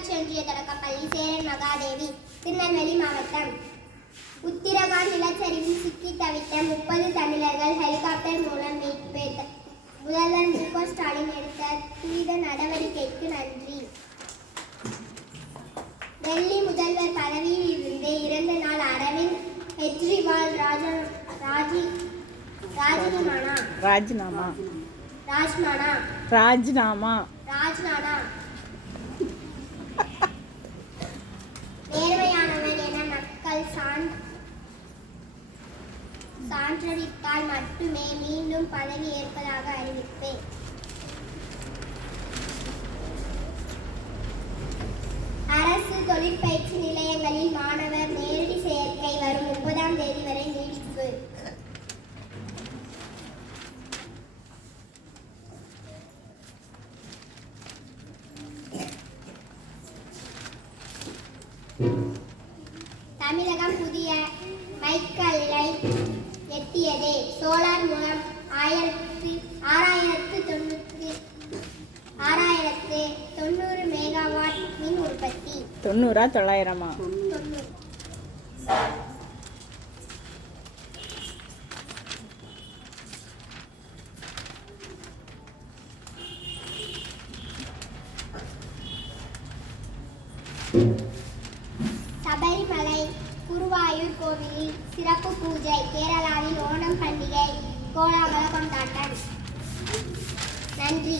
ஒன்றிய தொடக்கப்பள்ளி சேரன் மகாதேவி திருநெல்வேலி மாவட்டம் உத்திரகாண்ட் நிலச்சரிவில் சிக்கி தவித்த முப்பது தமிழர்கள் ஹெலிகாப்டர் மூலம் மீட்பு. முதல்வர் மு க ஸ்டாலின் எடுத்த துரித நடவடிக்கைக்கு நன்றி. டெல்லி முதல்வர் பதவியில் இருந்து இரண்டு நாள் அரவிந்த் கெஜ்ரிவால் ராஜா ராஜி ராஜினாமா? ராஜினாமா. ராஜினாமா? மக்கள் சான்றளித்தால் மட்டுமே மீண்டும் பதவி ஏற்பதாக அறிவிப்பேன். அரசு தொழிற்பயிற்சி நிலையங்களில் மாணவர் நேரடி சேர்க்கை வரும் முப்பதாம் தேதி வரை நீடிப்பு. தமிழகம் புதிய மைல்கல்லை எட்டியது. சோலார் மூலம் ஆயிரத்தி ஆறாயிரத்து தொண்ணூற்றி ஆறாயிரத்து தொண்ணூறு மெகாவாட் மின் உற்பத்தி. தொண்ணூறா தொள்ளாயிரமா? தொண்ணூறு. சபரிமலை குருவாயூர் கோவிலில் சிறப்பு பூஜை கேரளாவில் ஓணம் பண்டிகை கோலாகல கொண்டாட்டம். நன்றி.